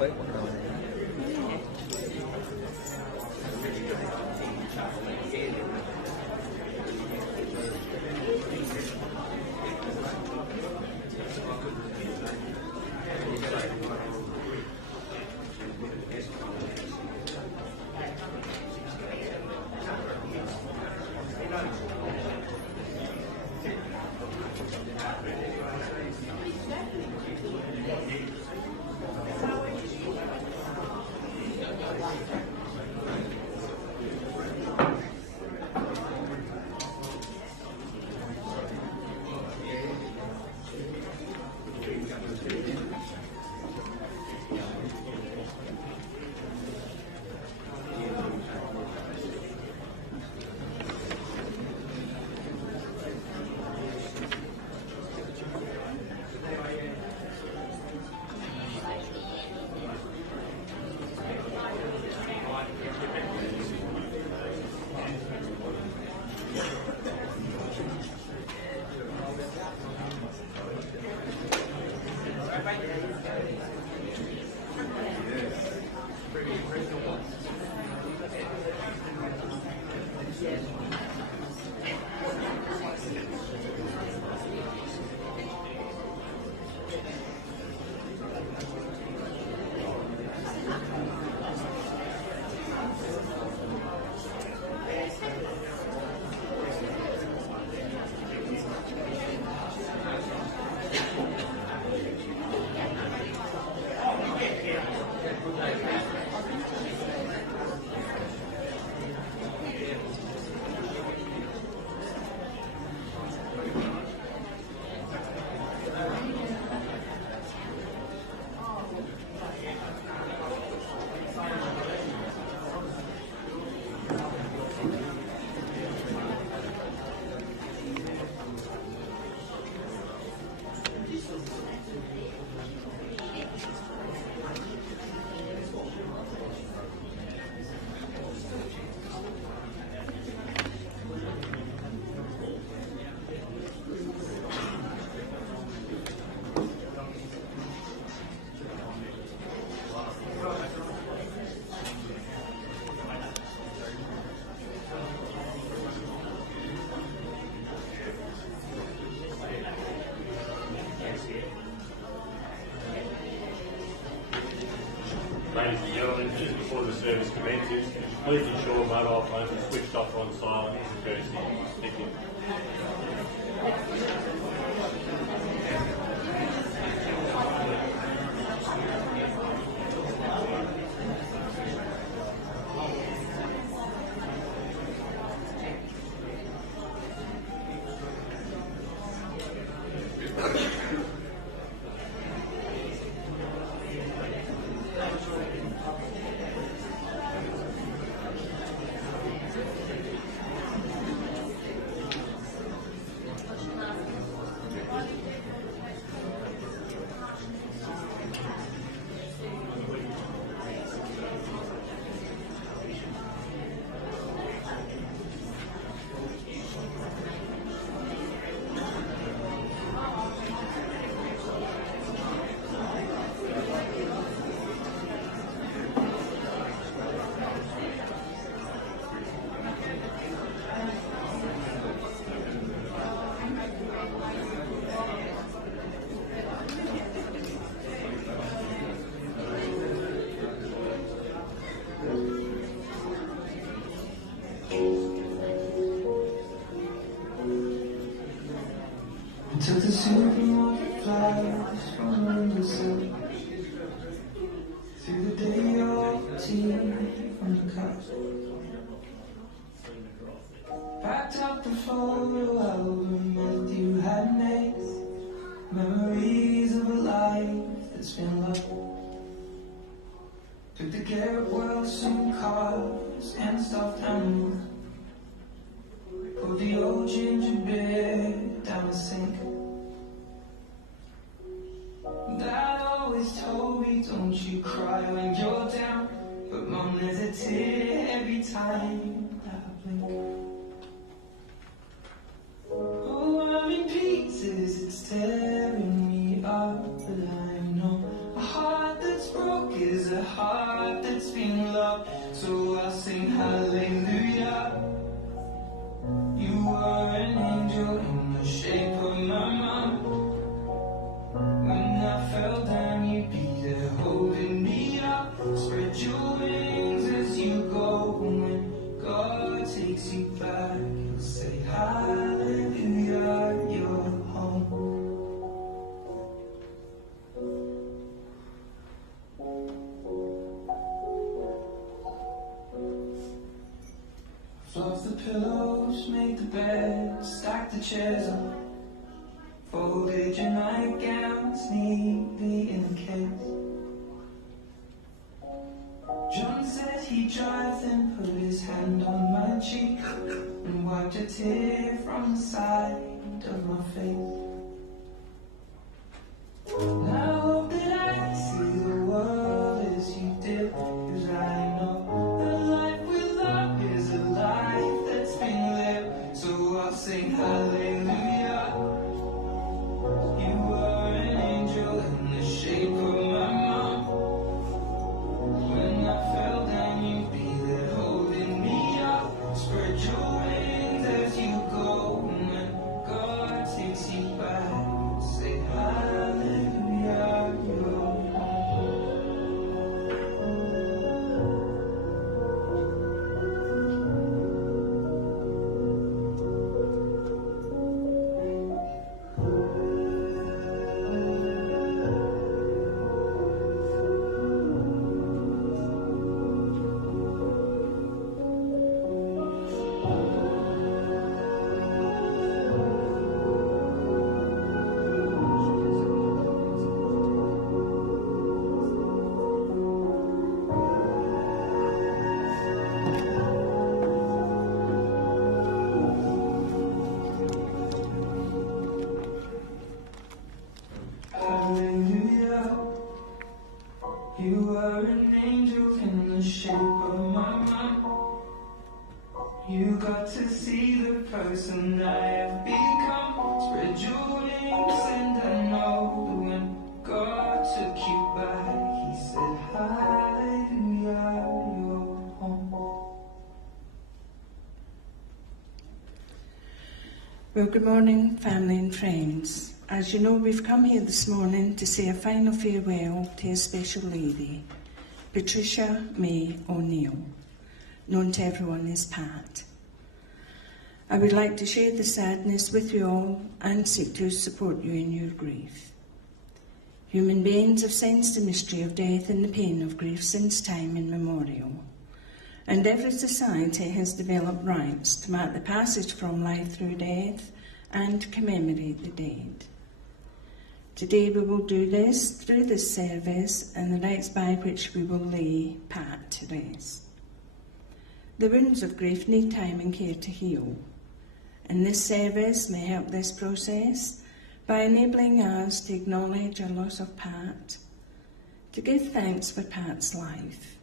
quick one rồi. Ladies and gentlemen, just before the service commences, please ensure mobile phones are switched off on silent as a courtesy. Thank you. Took the supermarket flies from the sun. Through the day of tea from the cup. Packed up the photo album that you had made. Memories of a life that's been loved. Took the Garrett Wilson cars and stuffed animals. Put the old ginger beer down the sink. Dad always told me, don't you cry when you're down. But Mom, there's a tear every time that I blink. Oh, I'm in pieces, it's tearing me up. But I know a heart that's broke is chairs up, folded your nightgowns neatly in a case. John said he'd drive, then put his hand on my cheek and wiped a tear from the side of my face. Now I hope that I see the world as you did, 'cause I know a life with love is a life that's been lived. So I'll sing hallelujah. You were an angel in the shape of my mom. When I fell down, you'd be there holding me up. Spread your wings as you go, and when God takes you back, say hallelujah, you're home. Hallelujah, you were an angel in the shape of my mom. You got to see the person I have become. Spread your wings and I know that when God took you back, he said hallelujah, you're home. Well, good morning, family and friends. As you know, we've come here this morning to say a final farewell to a special lady, Patricia May O'Neill, known to everyone as Pat. I would like to share the sadness with you all and seek to support you in your grief. Human beings have sensed the mystery of death and the pain of grief since time immemorial, and every society has developed rites to mark the passage from life through death and commemorate the dead. Today we will do this through this service and the rites by which we will lay Pat to rest. The wounds of grief need time and care to heal, and this service may help this process by enabling us to acknowledge our loss of Pat, to give thanks for Pat's life,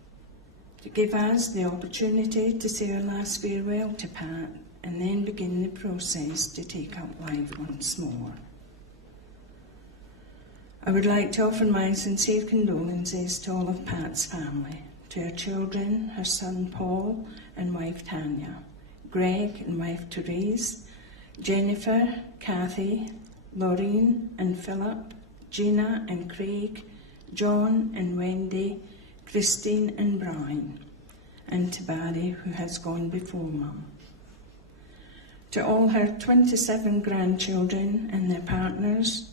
to give us the opportunity to say our last farewell to Pat and then begin the process to take up life once more. I would like to offer my sincere condolences to all of Pat's family, to her children, her son Paul and wife Tanya, Greg and wife Therese, Jennifer, Kathy, Laureen and Philip, Gina and Craig, John and Wendy, Christine and Brian, and to Barry, who has gone before Mum. To all her 27 grandchildren and their partners,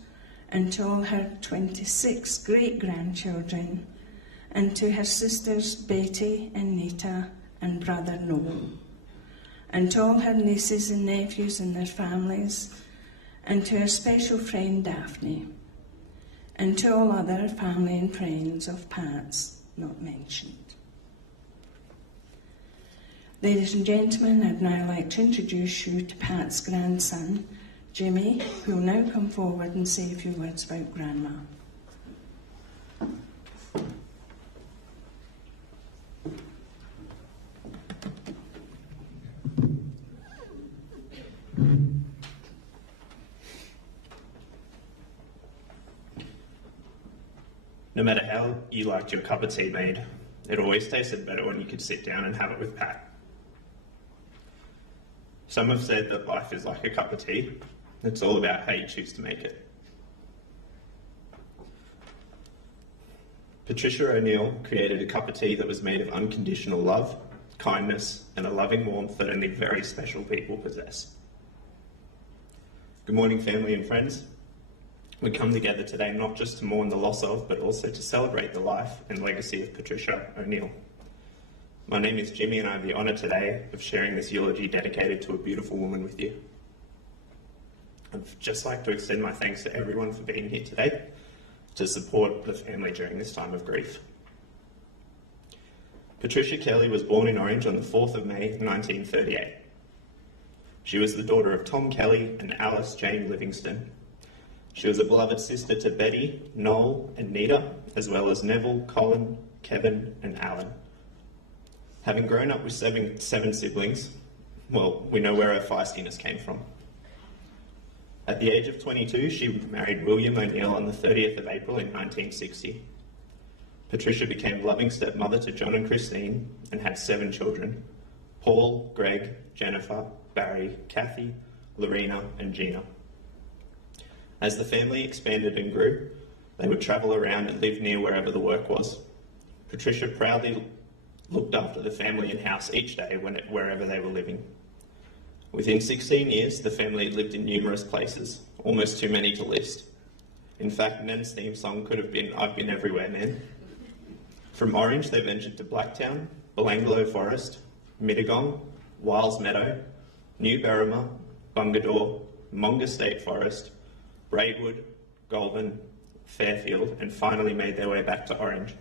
and to all her 26 great-grandchildren, and to her sisters Betty and Nita and brother Noel, and to all her nieces and nephews and their families, and to her special friend Daphne, and to all other family and friends of Pat's not mentioned. Ladies and gentlemen, I'd now like to introduce you to Pat's grandson, Jimmy, who will now come forward and say a few words about Grandma. No matter how you liked your cup of tea made, it always tasted better when you could sit down and have it with Pat. Some have said that life is like a cup of tea. It's all about how you choose to make it. Patricia O'Neill created a cup of tea that was made of unconditional love, kindness, and a loving warmth that only very special people possess. Good morning, family and friends. We come together today not just to mourn the loss of, but also to celebrate the life and legacy of Patricia O'Neill. My name is Jimmy and I have the honour today of sharing this eulogy dedicated to a beautiful woman with you. I'd just like to extend my thanks to everyone for being here today to support the family during this time of grief. Patricia Kelly was born in Orange on the 4th of May 1938. She was the daughter of Tom Kelly and Alice Jane Livingston. She was a beloved sister to Betty, Noel and Nita, as well as Neville, Colin, Kevin and Alan. Having grown up with seven siblings, well, we know where her feistiness came from. At the age of 22, she married William O'Neill on the 30th of April in 1960. Patricia became loving stepmother to John and Christine and had 7 children: Paul, Greg, Jennifer, Barry, Kathy, Lorena and Gina. As the family expanded and grew, they would travel around and live near wherever the work was. Patricia proudly looked after the family and house each day wherever they were living. Within 16 years, the family had lived in numerous places, almost too many to list. In fact, Nen's theme song could have been "I've Been Everywhere, Nen." From Orange, they ventured to Blacktown, Belanglo Forest, Mittagong, Wiles Meadow, New Berrima, Bungadore, Monga State Forest, Braidwood, Goulburn, Fairfield, and finally made their way back to Orange,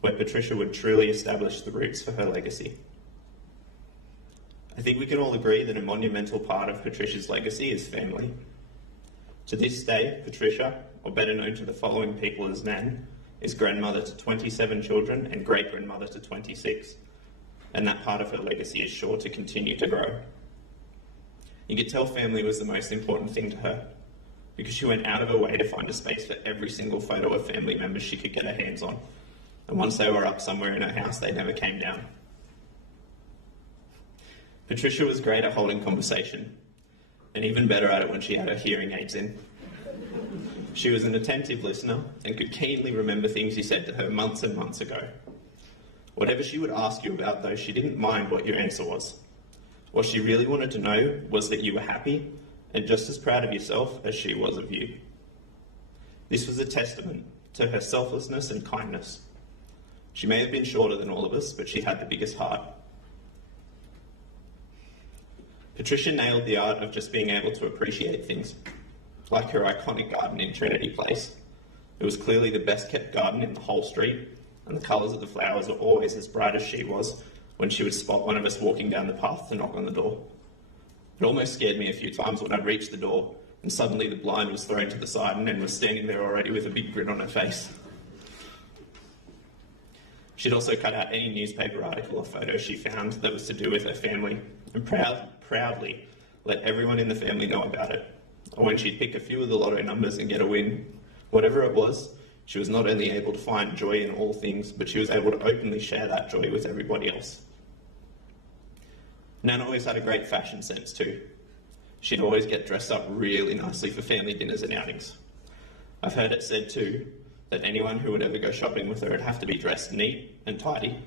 where Patricia would truly establish the roots for her legacy. I think we can all agree that a monumental part of Patricia's legacy is family. To this day, Patricia, or better known to the following people as Nan, is grandmother to 27 children and great-grandmother to 26, and that part of her legacy is sure to continue to grow. You could tell family was the most important thing to her, because she went out of her way to find a space for every single photo of family members she could get her hands on. And once they were up somewhere in her house, they never came down. Patricia was great at holding conversation, and even better at it when she had her hearing aids in. She was an attentive listener and could keenly remember things you said to her months and months ago. Whatever she would ask you about, though, she didn't mind what your answer was. What she really wanted to know was that you were happy and just as proud of yourself as she was of you. This was a testament to her selflessness and kindness. She may have been shorter than all of us, but she had the biggest heart. Patricia nailed the art of just being able to appreciate things, like her iconic garden in Trinity Place. It was clearly the best kept garden in the whole street, and the colours of the flowers were always as bright as she was when she would spot one of us walking down the path to knock on the door. It almost scared me a few times when I'd reach the door and suddenly the blind was thrown to the side and Nan was standing there already with a big grin on her face. She'd also cut out any newspaper article or photo she found that was to do with her family and proudly let everyone in the family know about it. Or when she'd pick a few of the lotto numbers and get a win. Whatever it was, she was not only able to find joy in all things, but she was able to openly share that joy with everybody else. Nan always had a great fashion sense too. She'd always get dressed up really nicely for family dinners and outings. I've heard it said too that anyone who would ever go shopping with her would have to be dressed neat and tidy.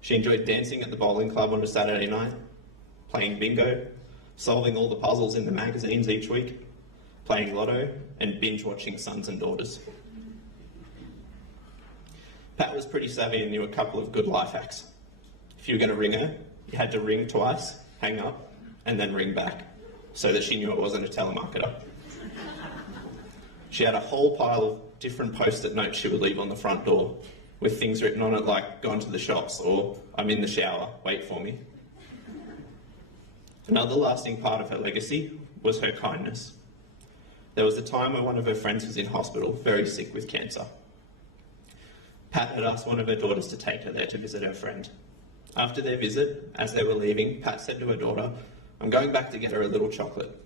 She enjoyed dancing at the bowling club on a Saturday night, playing bingo, solving all the puzzles in the magazines each week, playing lotto, and binge-watching Sons and Daughters. Pat was pretty savvy and knew a couple of good life hacks. If you were going to ring her, you had to ring twice, hang up, and then ring back, so that she knew it wasn't a telemarketer. She had a whole pile of different post-it notes she would leave on the front door, with things written on it like, "Gone to the shops," or "I'm in the shower, wait for me." Another lasting part of her legacy was her kindness. There was a time when one of her friends was in hospital, very sick with cancer. Pat had asked one of her daughters to take her there to visit her friend. After their visit, as they were leaving, Pat said to her daughter, "I'm going back to get her a little chocolate."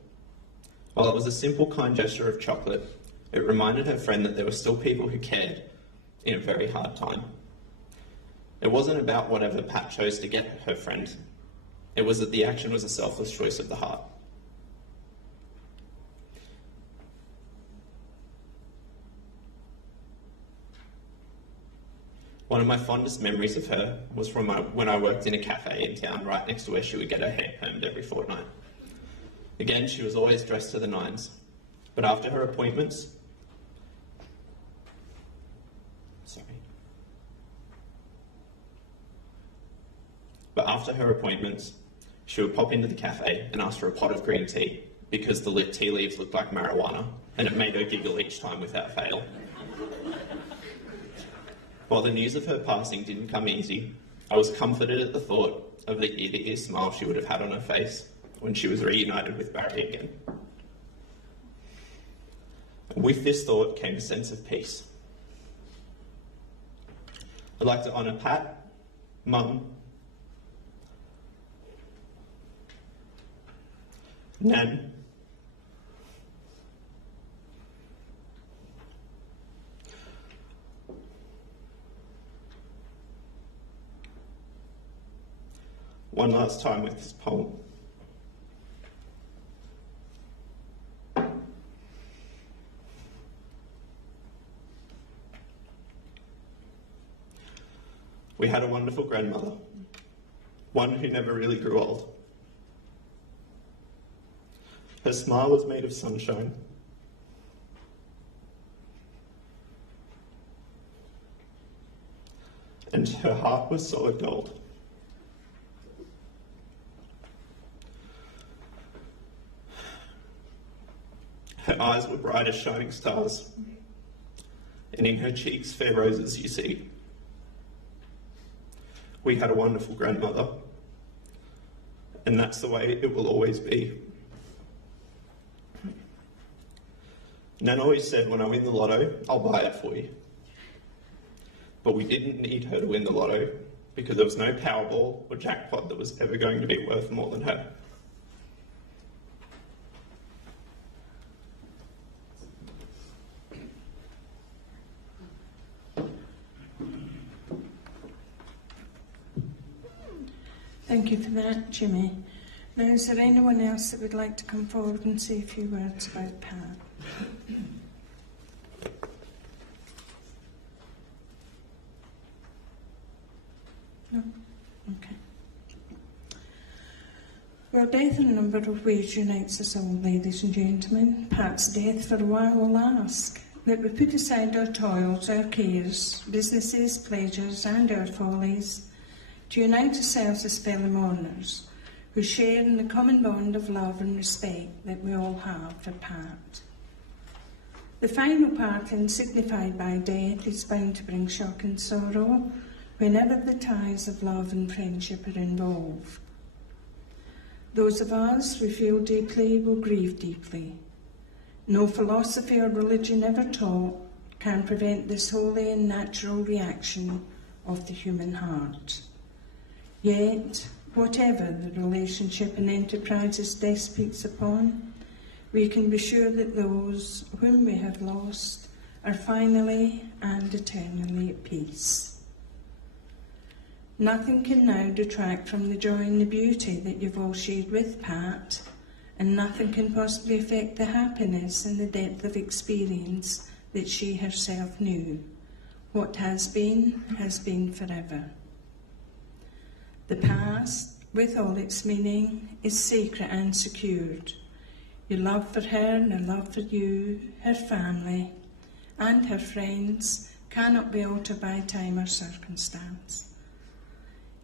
While it was a simple, kind gesture of chocolate, it reminded her friend that there were still people who cared in a very hard time. It wasn't about whatever Pat chose to get her friend. It was that the action was a selfless choice of the heart. One of my fondest memories of her was from when I worked in a cafe in town right next to where she would get her hair permed every fortnight. Again, she was always dressed to the nines, but after her appointments, she would pop into the cafe and ask for a pot of green tea because the lit tea leaves looked like marijuana, and it made her giggle each time without fail. While the news of her passing didn't come easy, I was comforted at the thought of the ear-to-ear smile she would have had on her face when she was reunited with Barry again. And with this thought came a sense of peace. I'd like to honour Pat, Mum, Nan, one last time with this poem. We had a wonderful grandmother, one who never really grew old. Her smile was made of sunshine. And her heart was solid gold. Her eyes were bright as shining stars, and in her cheeks fair roses you see. We had a wonderful grandmother, and that's the way it will always be. Nan always said, when I win the lotto, I'll buy it for you. But we didn't need her to win the lotto because there was no Powerball or jackpot that was ever going to be worth more than her. Thank you for that, Jimmy. Now, is there anyone else that would like to come forward and say a few words about Pat? No? Okay. Well, death in a number of ways unites us all, ladies and gentlemen. Pat's death for a while will ask that we put aside our toils, our cares, businesses, pleasures and our follies to unite ourselves as fellow mourners who share in the common bond of love and respect that we all have for Pat. The final parting signified by death is bound to bring shock and sorrow whenever the ties of love and friendship are involved. Those of us who feel deeply will grieve deeply. No philosophy or religion ever taught can prevent this holy and natural reaction of the human heart. Yet, whatever the relationship and enterprises death speaks upon, we can be sure that those whom we have lost are finally and eternally at peace. Nothing can now detract from the joy and the beauty that you've all shared with Pat, and nothing can possibly affect the happiness and the depth of experience that she herself knew. What has been forever. The past, with all its meaning, is sacred and secured. Your love for her and her love for you, her family, and her friends cannot be altered by time or circumstance.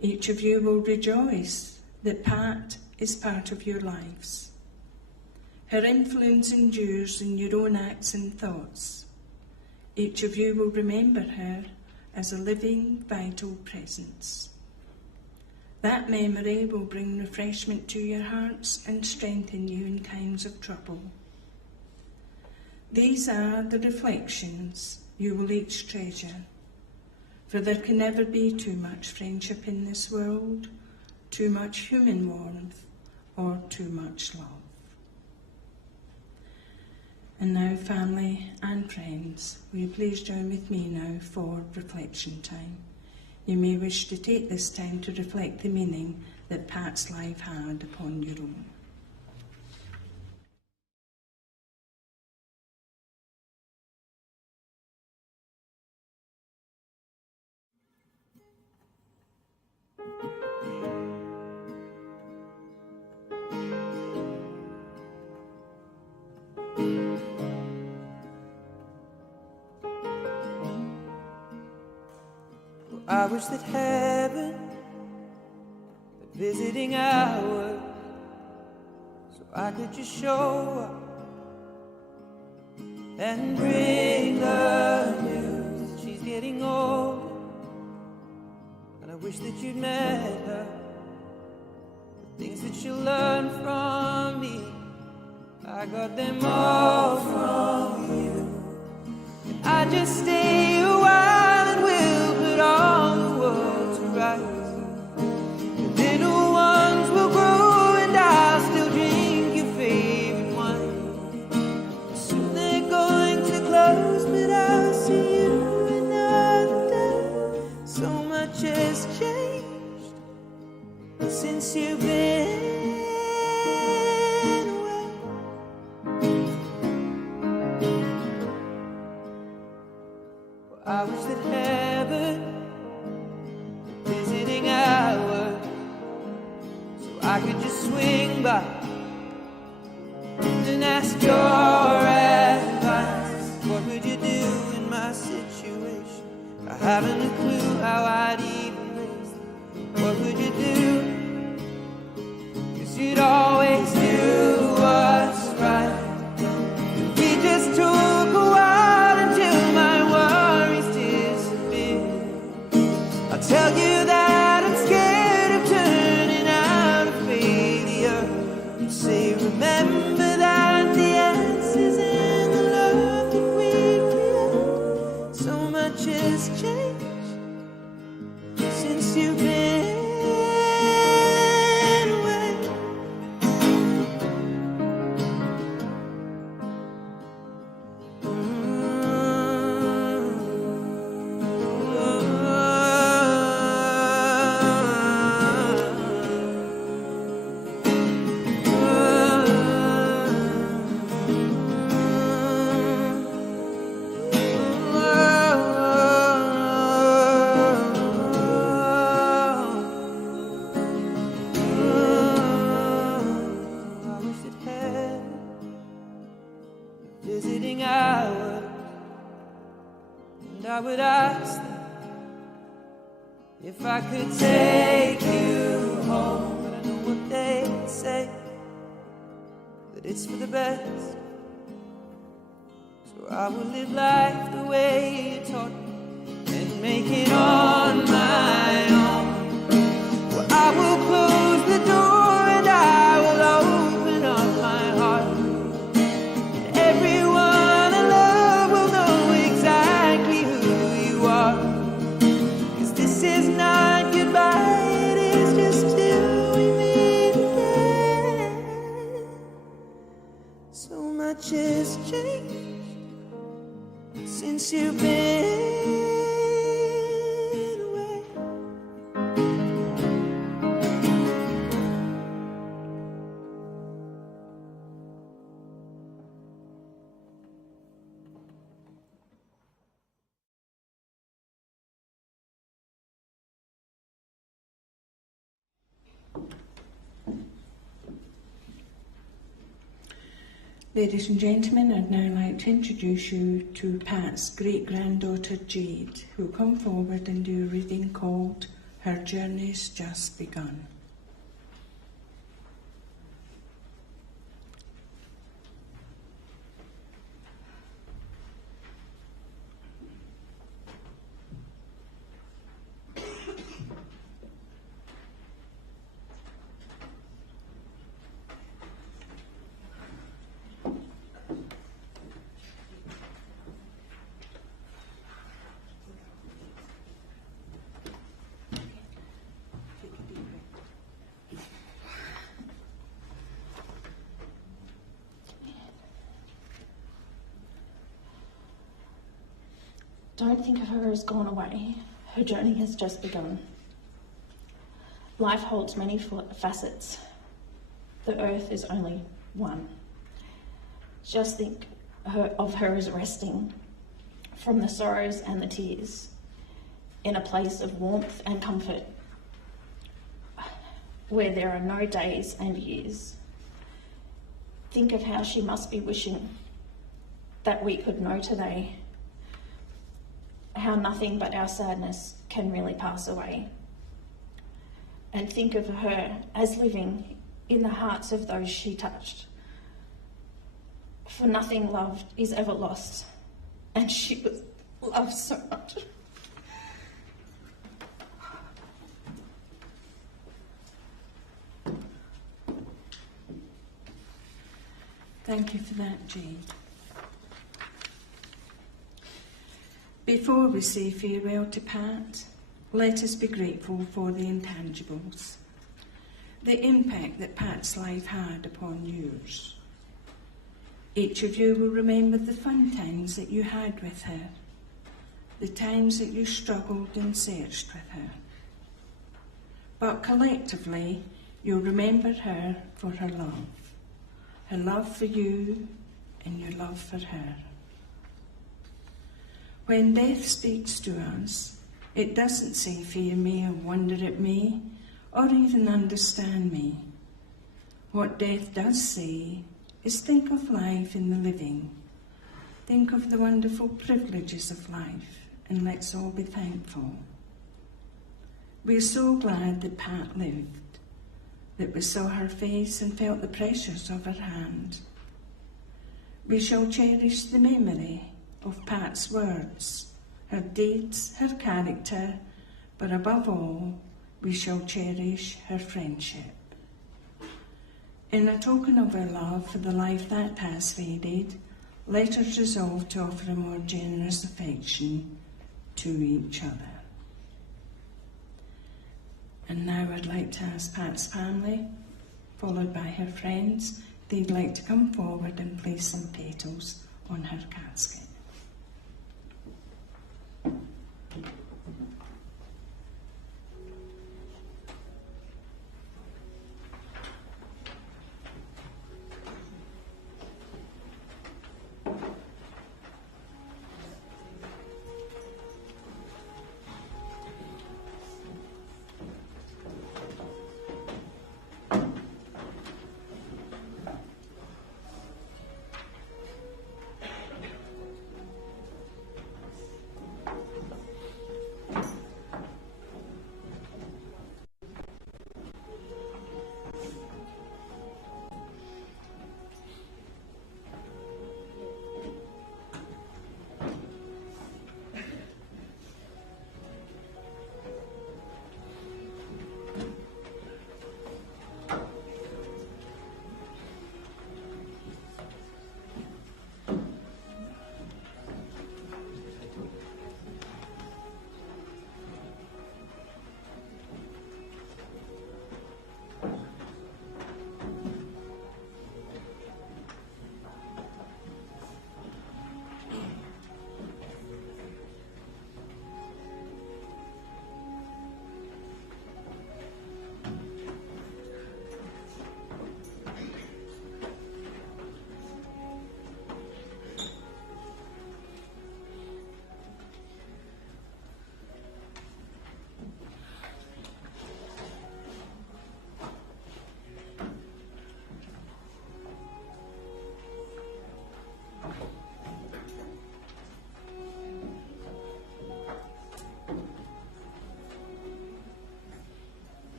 Each of you will rejoice that Pat is part of your lives. Her influence endures in your own acts and thoughts. Each of you will remember her as a living, vital presence. That memory will bring refreshment to your hearts and strengthen you in times of trouble. These are the reflections you will each treasure, for there can never be too much friendship in this world, too much human warmth, or too much love. And now, family and friends, will you please join with me now for reflection time? You may wish to take this time to reflect the meaning that Pat's life had upon your own. I wish that heaven, that visiting hours, so I could just show up and bring the news that she's getting older, and I wish that you'd met her. The things that she'll learn from me, I got them all from you. And I just stay a while and we'll put all the world to rights. The little ones will grow and I'll still drink your favorite wine. Soon they're going to close, but I'll see you another day. So much has changed since you've been away. Well, I wish that heaven visiting hours, so I could just swing by and ask your advice. What would you do in my situation? I haven't a clue how I'd even raise it. What would you do? 'Cause you'd always do what's right. We just took a while until my worries disappeared. I'll tell you that I'm scared of turning out a failure. You say remember that the answer's in the love that we create. So much has changed since you've been away. I wish it had visiting hours, and I would ask them if I could take you home. But I know what they say, that it's for the best. So I will live life the way you taught me and make it on my own. Well, I will close the door and I will open up my heart. And everyone I love will know exactly who you are. 'Cause this is not goodbye, it is just till we meet again. So much has changed since you've been away. Ladies and gentlemen, I'd now like to introduce you to Pat's great-granddaughter Jade, who will come forward and do a reading called Her Journey's Just Begun. Don't think of her as gone away. Her journey has just begun. Life holds many facets. The earth is only one. Just think of her as resting from the sorrows and the tears in a place of warmth and comfort where there are no days and years. Think of how she must be wishing that we could know today how nothing but our sadness can really pass away. And think of her as living in the hearts of those she touched. For nothing loved is ever lost, and she was loved so much. Thank you for that, Jane. Before we say farewell to Pat, let us be grateful for the intangibles, the impact that Pat's life had upon yours. Each of you will remember the fun times that you had with her, the times that you struggled and searched with her. But collectively, you'll remember her for her love for you and your love for her. When death speaks to us, it doesn't say fear me or wonder at me or even understand me. What death does say is think of life in the living. Think of the wonderful privileges of life, and let's all be thankful. We're so glad that Pat lived, that we saw her face and felt the pressures of her hand. We shall cherish the memory of Pat's words, her deeds, her character, but above all, we shall cherish her friendship. In a token of our love for the life that has faded, let us resolve to offer a more generous affection to each other. And now I'd like to ask Pat's family, followed by her friends, if they'd like to come forward and place some petals on her casket.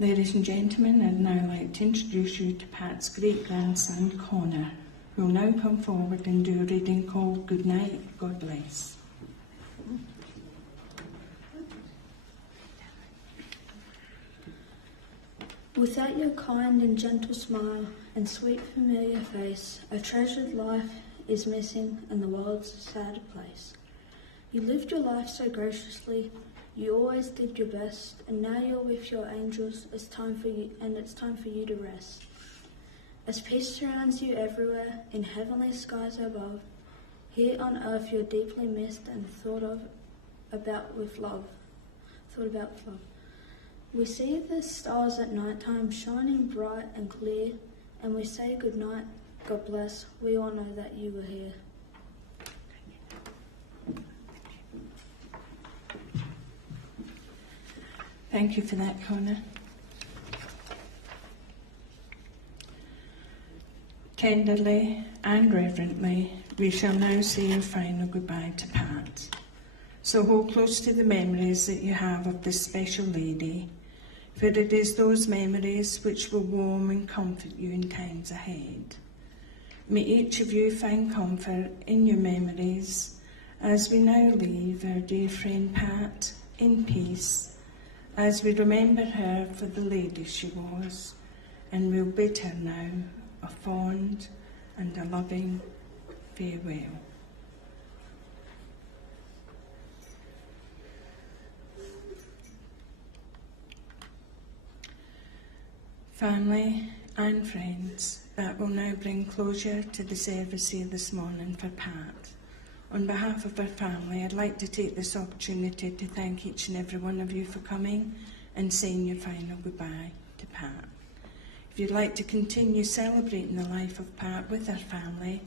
Ladies and gentlemen, I'd now like to introduce you to Pat's great-grandson, Connor, who will now come forward and do a reading called Good Night, God Bless. Without your kind and gentle smile and sweet familiar face, a treasured life is missing and the world's a sadder place. You lived your life so graciously, you always did your best, and now you're with your angels. It's time for you to rest. As peace surrounds you everywhere in heavenly skies above, here on earth you're deeply missed and thought about with love. We see the stars at night time shining bright and clear, and we say good night, God bless. We all know that you were here. Thank you for that, Connor. Tenderly and reverently, we shall now say our final goodbye to Pat. So hold close to the memories that you have of this special lady, for it is those memories which will warm and comfort you in times ahead. May each of you find comfort in your memories as we now leave our dear friend Pat in peace, as we remember her for the lady she was, and we'll bid her now a fond and a loving farewell. Family and friends, that will now bring closure to the service here this morning for Pat. On behalf of our family, I'd like to take this opportunity to thank each and every one of you for coming and saying your final goodbye to Pat. If you'd like to continue celebrating the life of Pat with our family,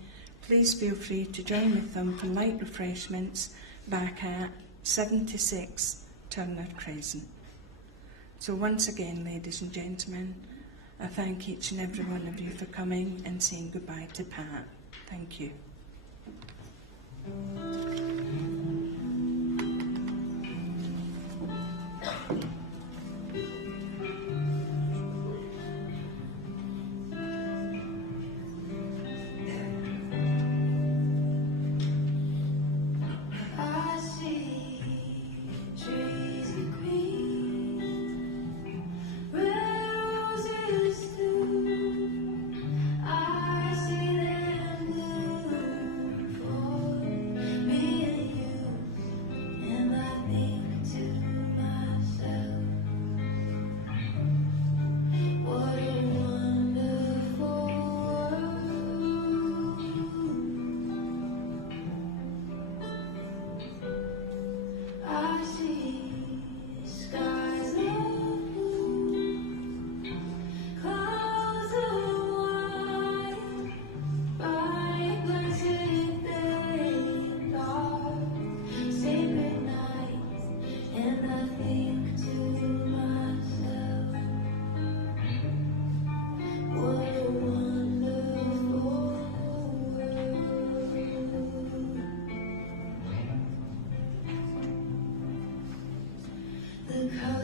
please feel free to join with them for light refreshments back at 76 Turner Crescent. So once again, ladies and gentlemen, I thank each and every one of you for coming and saying goodbye to Pat. Thank you. I see trees of green, red roses too. I see them bloom for me and you, and I think to myself, what a wonderful world. I see skies of blue, clouds of white, bright blessed day, dark sacred nights, and I think to myself, what a wonderful world. The color